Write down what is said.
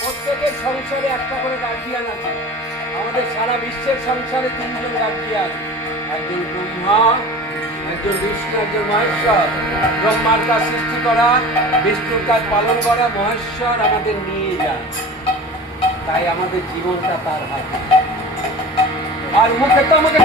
প্রত্যেকের সংসারে একটা করে গার্জিয়ান আছে। আমাদের সারা বিশ্বের সংসারে তিনজন গার্জিয়ান, একজন ব্রহ্মা, একজন বিষ্ণু, একজন মহেশ্বর। ব্রহ্মার কাজ সৃষ্টি করা, বিষ্ণুর কাজ পালন করা, মহেশ্বর আমাদের নিয়ে যান। তাই আমাদের জীবনটা তার হাতে। আর মুখে তো আমাকে